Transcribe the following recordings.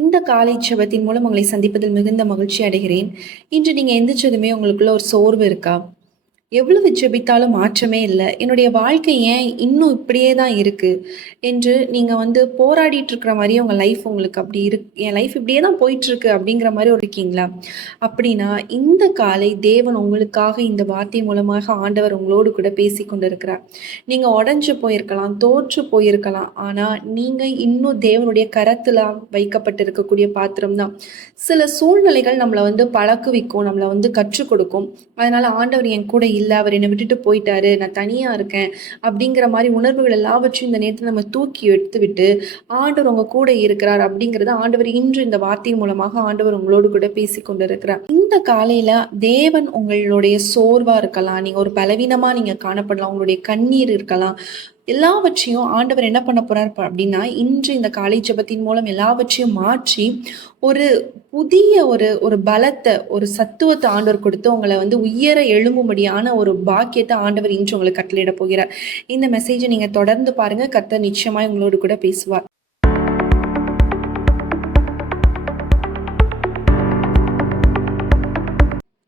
இந்த காலை ஜெபத்தின் மூலம் உங்களை சந்திப்பதில் மிகுந்த மகிழ்ச்சி அடைகிறேன். இன்று நீங்க எந்திரிச்சதுமே உங்களுக்குள்ள ஒரு சோர்வு இருக்கா? எவ்வளவு ஜெபித்தாலும் மாற்றமே இல்ல. என்னுடைய வாழ்க்கை ஏன் இன்னும் இப்படியே தான் இருக்கு? என்று நீங்க போராடிட்டு இருக்கிற மாரியே உங்க லைஃப் உங்களுக்கு அப்படி என் லைஃப் இப்படியே தான் போயிட்டுருக்கு அப்படிங்கிற மாரி இருக்கீங்களா? அப்படின்னா, இந்த காலை தேவன் உங்களுக்காக இந்த வார்த்தை மூலமாக ஆண்டவர் உங்களோடு கூட பேசிக் கொண்டிருக்கிறார். நீங்க உடைஞ்சு போயிருக்கலாம், தோற்று போயிருக்கலாம். ஆனா, நீங்க இன்னும் தேவனுடைய கரத்துல வைக்கப்பட்டிருக்கக்கூடிய பாத்திரம் தான். சில சூழ்நிலைகள் நம்மள பழக்குவிக்கும், நம்மள கற்றுக் கொடுக்கும். அதனால ஆண்டவர் என் கூட இல்ல, அவர் என்னை விட்டுட்டு போயிட்டாரு, நான் தனியா இருக்கேன் அப்படிங்கிற மாதிரி உணர்வுகள் எல்லாவற்றையும் இந்த நேரத்தில் நம்ம தூக்கி எடுத்துவிட்டு ஆண்டவர் உங்க கூட இருக்கிறார் அப்படிங்கறத ஆண்டவர் இன்று இந்த வார்த்தையின் மூலமாக ஆண்டவர் உங்களோடு கூட பேசி கொண்டிருக்கிறார். இந்த காலையில தேவன் உங்களுடைய சோர்வா இருக்கலாம், நீங்க ஒரு பலவீனமா நீங்க காணப்படலாம், உங்களுடைய கண்ணீர் இருக்கலாம், எல்லாவற்றையும் ஆண்டவர் என்ன பண்ண போறார் அப்படின்னா, இன்று இந்த காலை ஜெபத்தின் மூலம் எல்லாவற்றையும் மாற்றி ஒரு புதிய ஒரு ஒரு பலத்தை, ஒரு சத்துவத்தை ஆண்டவர் கொடுத்து உங்களை உயர எழும்பும்படியான ஒரு பாக்கியத்தை ஆண்டவர் இன்று உங்களுக்கு கட்டளையிட போகிறார். இந்த மெசேஜை நீங்க தொடர்ந்து பாருங்க. கர்த்தர் நிச்சயமாய் உங்களோடு கூட பேசுவார்.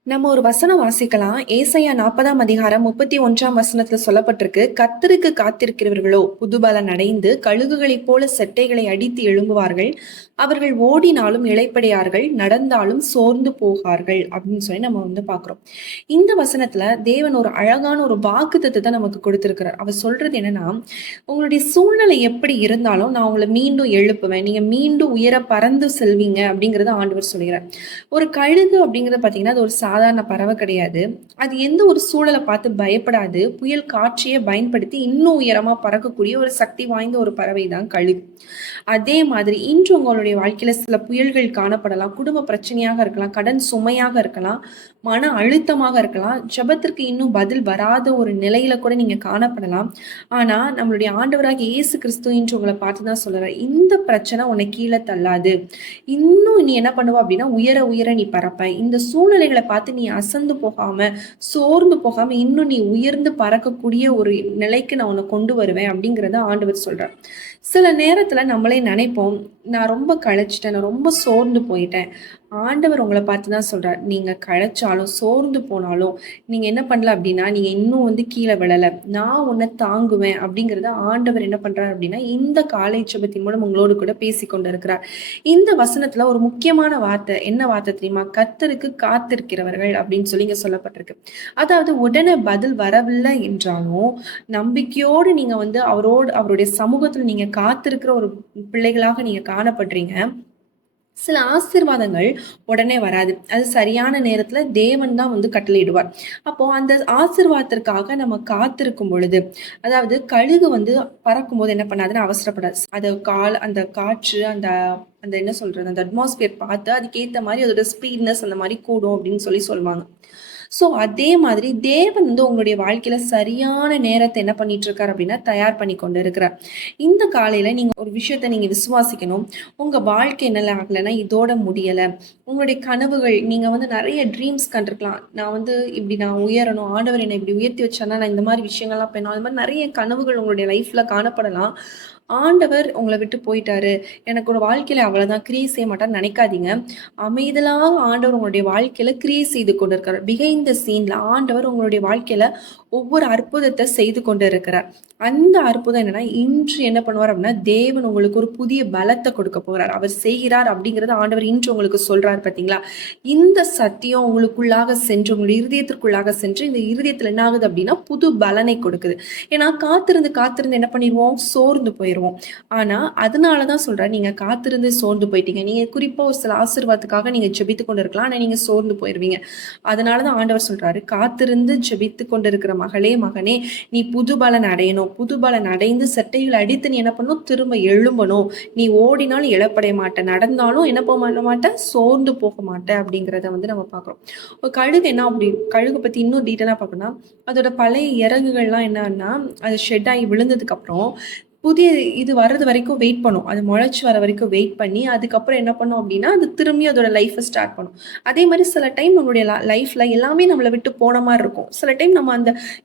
நம்ம ஒரு வசனம் வாசிக்கலாம். ஏசாயா 40ஆம் அதிகாரம் 31ஆம் வசனத்துல சொல்லப்பட்டிருக்கு, கர்த்தருக்கு காத்திருக்கிறவர்களோ புதுபலன் அடைந்து கழுகுகளைப் போல செட்டைகளை அடித்து எழும்புவார்கள், அவர்கள் ஓடினாலும் இளைப்படையார்கள், நடந்தாலும் சோர்ந்து போகார்கள் அப்படின்னு சொல்லி நம்ம பாக்குறோம். இந்த வசனத்துல தேவன் ஒரு அழகான ஒரு வாக்குத்தத்தத்தை நமக்கு கொடுத்திருக்கிறார். அவர் சொல்றது என்னன்னா, உங்களுடைய சூழ்நிலை எப்படி இருந்தாலும் நான் உங்களை மீண்டும் எழுப்புவேன், நீங்க மீண்டும் உயர பறந்து செல்வீங்க அப்படிங்கறத ஆண்டவர் சொல்கிறார். ஒரு கழுகு அப்படிங்கறது பாத்தீங்கன்னா அது ஒரு சாதாரண பறவை கிடையாது. அது எந்த ஒரு சூழலை பார்த்து பயப்படாது. புயல் காற்றையே பயன்படுத்தி இன்னும் உயரமா பறக்கக்கூடிய ஒரு சக்தி வாய்ந்த ஒரு பறவை தான் கழுகு. அதே மாதிரி இன்று உங்களுடைய வாழ்க்கையில சில புயல்கள் காணப்படலாம். குடும்ப பிரச்சனையாக இருக்கலாம், கடன் சுமையாக இருக்கலாம், மன அழுத்தமாக இருக்கலாம், ஜெபத்திற்கு இன்னும் பதில் வராத ஒரு நிலையில கூட நீங்க காணப்படலாம். ஆனா நம்மளுடைய ஆண்டவராக இயேசு கிறிஸ்து இன்று உங்களை பார்த்துதான் சொல்றாரு, இந்த பிரச்சனை உன்னை கீழே தள்ளாது, இன்னும் நீ என்ன பண்ணுவ அப்படின்னா உயர உயர நீ பறப்ப. இந்த சூழ்நிலைகளை பார்த்து நீ அசந்து போகாம, சோர்ந்து போகாம, இன்னும் நீ உயர்ந்து பறக்கக்கூடிய ஒரு நிலைக்கு நான் உன்னை கொண்டு வருவேன் அப்படிங்கிறத ஆண்டவர் சொல்றார். சில நேரத்துல நம்மளே நினைப்போம், நான் ரொம்ப களைச்சிட்டேன், நான் ரொம்ப சோர்ந்து போயிட்டேன். ஆண்டவர் உங்களை பார்த்துதான் சொல்றார், நீங்க களைச்சாலும் சோர்ந்து போனாலும் நீங்க என்ன பண்ணல அப்படின்னா, நீங்க இன்னும் கீழே விழல, நான் உன்னை தாங்குவேன் அப்படிங்கறத ஆண்டவர் என்ன பண்றாரு அப்படின்னா இந்த காலை ஜெபத்தின் மூலம் உங்களோடு கூட பேசி கொண்டு இருக்கிறார். இந்த வசனத்துல ஒரு முக்கியமான வார்த்தை, என்ன வார்த்தை தெரியுமா? கர்த்தருக்கு காத்திருக்கிறவர்கள் அப்படின்னு சொல்லி இங்க சொல்லப்பட்டிருக்கு. அதாவது உடனே பதில் வரவில்லை என்றாலும் நம்பிக்கையோடு நீங்க அவருடைய சமூகத்துல நீங்க காத்திருக்கிற ஒரு பிள்ளைகளாக நீங்க காணப்படுறீங்க. சில ஆசீர்வாதங்கள் உடனே வராது, அது சரியான நேரத்துல தேவன் தான் கட்டளையிடுவார். அப்போ அந்த ஆசீர்வாதத்திற்காக நம்ம காத்திருக்கும் பொழுது, அதாவது கழுகு பறக்கும் போது என்ன பண்ணாதுன்னு அவசரப்படாது. அது அந்த காற்று, அந்த அந்த என்ன சொல்றது, அந்த அட்மாஸ்பியர் பார்த்து அதுக்கேற்ற மாதிரி அதோட ஸ்பீட்னஸ் அந்த மாதிரி கூடும் அப்படின்னு சொல்லி சொல்லுவாங்க. ஸோ அதே மாதிரி தேவன் உங்களுடைய வாழ்க்கையில சரியான நேரத்தை என்ன பண்ணிட்டு இருக்காரு அப்படின்னா தயார் பண்ணி கொண்டு இருக்கிறார். இந்த காலையில நீங்க ஒரு விஷயத்த நீங்க விசுவாசிக்கணும். உங்க வாழ்க்கை என்ன ஆகலைன்னா இதோட முடியல. உங்களுடைய கனவுகள், நீங்க நிறைய ட்ரீம்ஸ் கண்டிருக்கலாம். நான் இப்படி நான் உயரணும், ஆண்டவர் என்னை இப்படி உயர்த்தி வச்சானா நான் இந்த மாதிரி விஷயங்கள்லாம் பண்ணணும், அது மாதிரி நிறைய கனவுகள் உங்களுடைய லைஃப்ல காணப்படலாம். ஆண்டவர் உங்களை விட்டு போயிட்டாரு, எனக்கு ஒரு வாழ்க்கையில அவ்வளவுதான், கிரியை செய்ய மாட்டான்னு நினைக்காதீங்க. அமைதலாக ஆண்டவர் உங்களுடைய வாழ்க்கையில கிரியை செய்து கொண்டிருக்கிறார். பிஹைண்ட் த சீன்ல ஆண்டவர் உங்களுடைய வாழ்க்கையில ஒவ்வொரு அற்புதத்தை செய்து கொண்டு இருக்கிறார். அந்த அற்புதம் என்னன்னா, இன்று என்ன பண்ணுவார் அப்படின்னா தேவன் உங்களுக்கு ஒரு புதிய பலத்தை கொடுக்க போறார். அவர் செய்கிறார் அப்படிங்கறத ஆண்டவர் இன்று உங்களுக்கு சொல்றாரு. பாத்தீங்களா? இந்த சத்தியம் உங்களுக்குள்ளாக சென்று, உங்களுடைய இருதயத்திற்குள்ளாக சென்று இந்த இருதயத்துல என்ன ஆகுது அப்படின்னா புது பலனை கொடுக்குது. ஏன்னா காத்திருந்து காத்திருந்து என்ன பண்ணிடுவோம், சோர்ந்து போயிடுவோம். ஆனா அதனாலதான் சொல்றேன், நீங்க காத்திருந்து சோர்ந்து போயிட்டீங்க. நீங்க குறிப்பா ஒரு சில ஆசீர்வாதத்துக்காக நீங்க ஜெபித்து கொண்டு இருக்கலாம், ஆனா நீங்க சோர்ந்து போயிருவீங்க. அதனாலதான் ஆண்டவர் சொல்றாரு, காத்திருந்து ஜெபித்து கொண்டிருக்கிற மகளே மகனே, நீ புது பலன் அடையணும். புது பலன் அடைந்து செட்டைகள் அடித்து நீ என்ன பண்ணும், திரும்ப எழும்பணும். நீ ஓடினாலும் இழப்படைய மாட்ட, நடந்தாலும் என்ன பண்ண மாட்ட, சோர்ந்து போக மாட்ட அப்படிங்கிறத நம்ம பாக்குறோம். ஒரு கழுகு என்ன அப்படி, கழுகு பத்தி இன்னும் டீட்டெயிலா பார்க்கணும்னா, அதோட பழைய இறகுகள்லாம் என்னன்னா அது ஷெட் ஆகி விழுந்ததுக்கு அப்புறம் புதிய இது வர்றது வரைக்கும் வெயிட் பண்ணும். அது முளைச்சு வர வரைக்கும் வெயிட் பண்ணி, அதுக்கப்புறம் என்ன பண்ணும் அப்படின்னா, அது திரும்பி அதோட லைஃப்ப ஸ்டார்ட் பண்ணும். அதே மாரி சில டைம் நம்மளுடைய லைஃப்ல எல்லாமே நம்மள விட்டு போன மாரி இருக்கும். சில டைம் நம்ம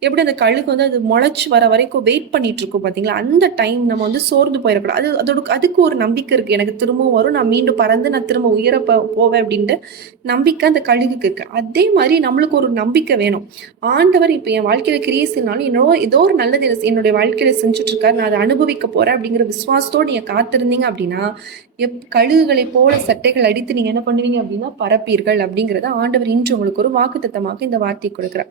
எப்படி அந்த கழுகு வந்து அது முளைச்சு வர வரைக்கும் வெயிட் பண்ணிட்டு இருக்கும் பார்த்தீங்களா? அந்த டைம் நம்ம வந்து சோர்ந்து போயிறக்கூடாது. அதுக்கு ஒரு நம்பிக்கை இருக்கு. எனக்கு திரும்பவும் வரும். நான் மீண்டும் பறந்து நான் திரும்ப உயர போவேன் அப்படின்ட்டு நம்பிக்கை அந்த கழுகுக்கு இருக்கு. அதே மாரி நம்மளுக்கு ஒரு நம்பிக்கை வேணும். ஆண்டவர் இப்ப என் வாழ்க்கையில கிரியை செய்யனாலும் ஏதோ ஒரு நல்லது என்னுடைய வாழ்க்கையில செஞ்சுட்டு இருக்காரு. நான் அதை அனுபவிக்க போறேன் அப்படிங்கிற விசுவாசத்தோடு நீங்க காத்திருந்தீங்க அப்படின்னா, கழுகுகளைப் போல சட்டைகள் அடித்து நீங்க என்ன பண்ணுவீங்க அப்படின்னா பறப்பீர்கள் அப்படிங்கிறத ஆண்டவர் இன்று உங்களுக்கு ஒரு வாக்குத்தத்தமாக இந்த வார்த்தையை கொடுக்கிறார்.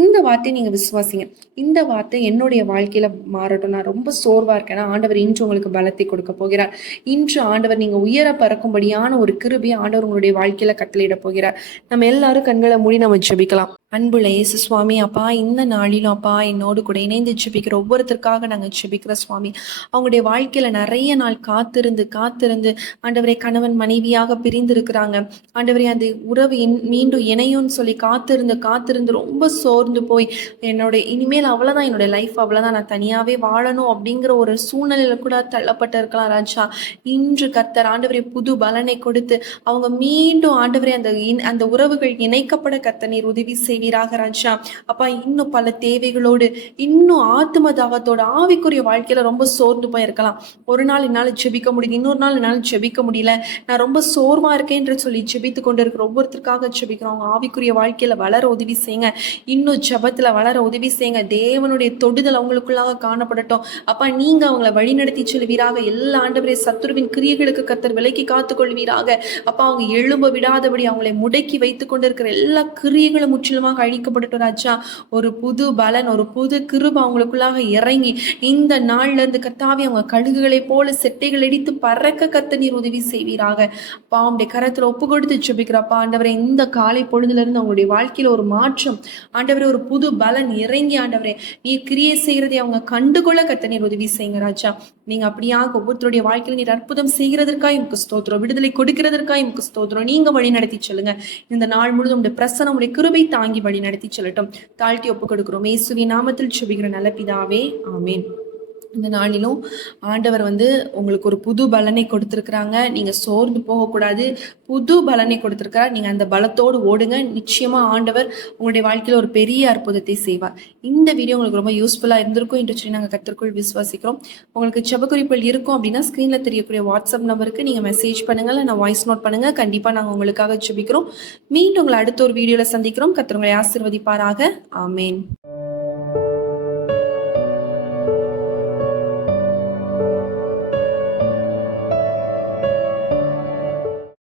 இந்த வார்த்தையை நீங்க விசுவாசிங்க. இந்த வார்த்தை என்னுடைய வாழ்க்கையில மாறட்டும். நான் ரொம்ப சோர்வா இருக்கேன்னா ஆண்டவர் இன்று உங்களுக்கு பலத்தை கொடுக்க போகிறார். இன்று ஆண்டவர் நீங்க உயர பறக்கும்படியான ஒரு கிருபையை ஆண்டவர் உங்களுடைய வாழ்க்கையில கட்டளையிட போகிறார். நம்ம எல்லாரும் கண்களை மூடி நம்ம ஜெபிக்கலாம். அன்புள்ள இயேசு சுவாமி, அப்பா இந்த நாளிலும் அப்பா என்னோடு கூட இணைந்து ஜெபிக்கிற ஒவ்வொருத்தருக்காக நாங்கள் ஜெபிக்கிற சுவாமி. அவங்களுடைய வாழ்க்கையில நிறைய நாள் காத்திருந்து ஆண்டவரை கணவன் மனைவியாக பிரிந்து இருக்கிறாங்க. ஆண்டவரே அந்த உறவு மீண்டும் இணையும்னு சொல்லி காத்திருந்து ரொம்ப சோர்ந்து போய் இனிமேல் அவ்வளவுதான், என்னுடைய லைஃப் அவ்வளவுதான், நான் தனியாவே வாழணும் அப்படிங்கிற ஒரு சூழ்நிலையில கூட தள்ளப்பட்டு இருக்கலாம் ராஜா. இன்று கர்த்தர் ஆண்டவரை புது பலனை கொடுத்து அவங்க மீண்டும் ஆண்டவரே அந்த உறவுகள் இணைக்கப்பட கர்த்தர் நீர் உதவி செய்வீராக ராஜா. அப்பா இன்னும் பல தேவைகளோடு இன்னும் ஆத்ம தாகத்தோட ஆவிக்குரிய வாழ்க்கையில ரொம்ப சோர்ந்து போயிருக்கலாம். ஒரு நாள் என்னால ஜெபிக்க முடியுது, இன்னொரு நாள் என்னால ஜெபிக்க முடியல, நான் ரொம்ப சோர்வா இருக்கேன் என்று சொல்லி ஜெபித்து கொண்டு இருக்கிற ஒவ்வொருத்தருக்காக ஜெபிக்கிறோம். அவங்க ஆவிக்குரிய வாழ்க்கையில வளர உதவி செய்யுங்க. இன்னும் ஜெபத்துல வளர உதவி செய்யுங்க. தேவனுடைய தொடுதல் அவங்களுக்குள்ளாக காணப்படட்டும். அப்பா நீங்க அவங்களை வழிநடத்தி செல்வீராக. எல்லா ஆண்டவரே சத்துருவின் கிரியைகளுக்கு கர்த்தர் விலக்கி காத்துக் கொள்வீராக. அப்பா அவங்க எழும்ப விடாதபடி அவங்களை முடக்கி வைத்துக் கொண்டிருக்கிற எல்லா கிரியைகளும் முற்றிலுமாக அழிக்கப்படட்டும் ராஜா. ஒரு புது பலன், ஒரு புது கிருபை அவங்களுக்குள்ளாக இறங்கி இந்த நாள்ல இருந்து கர்த்தாவே அவங்க கழுகுகளை போல செட்டைகள் அடித்து பறக்க கர்த்தர் நீர் உதவி செய்வீராக. அப்பா அவங்களுடைய கரத்துல ஒப்பு கொடுத்து ஜெபிக்கிறப்பா ஆண்டவரே இந்த காலை பொழுதுல இருந்து அவங்களுடைய வாழ்க்கையில ஒரு மாற்றம் ஆண்டவரே, ஒரு புது பலன் இறங்கி ஆண்டவரே நீர் கிரியை செய்யறதை அவங்க கண்டுகொள்ள கர்த்தர் நீர் உதவி செய்யுங்க ராஜா. நீங்க அப்படியாக ஒவ்வொருத்தருடைய வாழ்க்கையில நீர் அற்புதம் செய்கிறதற்காக எனக்கு ஸ்தோத்திரம், விடுதலை கொடுக்கிறதற்காக எனக்கு ஸ்தோத்திரம். நீங்க வழி நடத்தி சொல்லுங்க. இந்த நாள் முழுதும் உடைய பிரசனம் உடைய கிருபை தாங்கி வழி நடத்தி செல்லட்டும். தாழ்த்தி ஒப்பு கொடுக்கிறோம் இயேசுவின் நாமத்தில் ஜெபிக்கிற நல்ல பிதாவே, ஆமேன். இந்த நாளிலும் ஆண்டவர் வந்து உங்களுக்கு ஒரு புது பலனை கொடுத்துருக்குறாங்க. நீங்க சோர்ந்து போகக்கூடாது, புது பலனை கொடுத்துருக்கிறார். நீங்க அந்த பலத்தோடு ஓடுங்க. நிச்சயமா ஆண்டவர் உங்களுடைய வாழ்க்கையில ஒரு பெரிய அற்புதத்தை செய்வார். இந்த வீடியோ உங்களுக்கு ரொம்ப யூஸ்ஃபுல்லா இருந்திருக்கும் என்று சொல்லி நாங்கள் கர்த்தருக்குள் விசுவாசிக்கிறோம். உங்களுக்கு ஜெப குறிப்புகள் இருக்கும் அப்படின்னா ஸ்கிரீன்ல தெரியக்கூடிய வாட்ஸ்அப் நம்பருக்கு நீங்க மெசேஜ் பண்ணுங்க, நான் வாய்ஸ் நோட் பண்ணுங்க. கண்டிப்பா நாங்கள் உங்களுக்காக ஜெபிக்கிறோம். மீண்டும் உங்களை அடுத்த ஒரு வீடியோல சந்திக்கிறோம். கர்த்தர் உங்களை ஆசீர்வதிப்பாராக. ஆமேன்.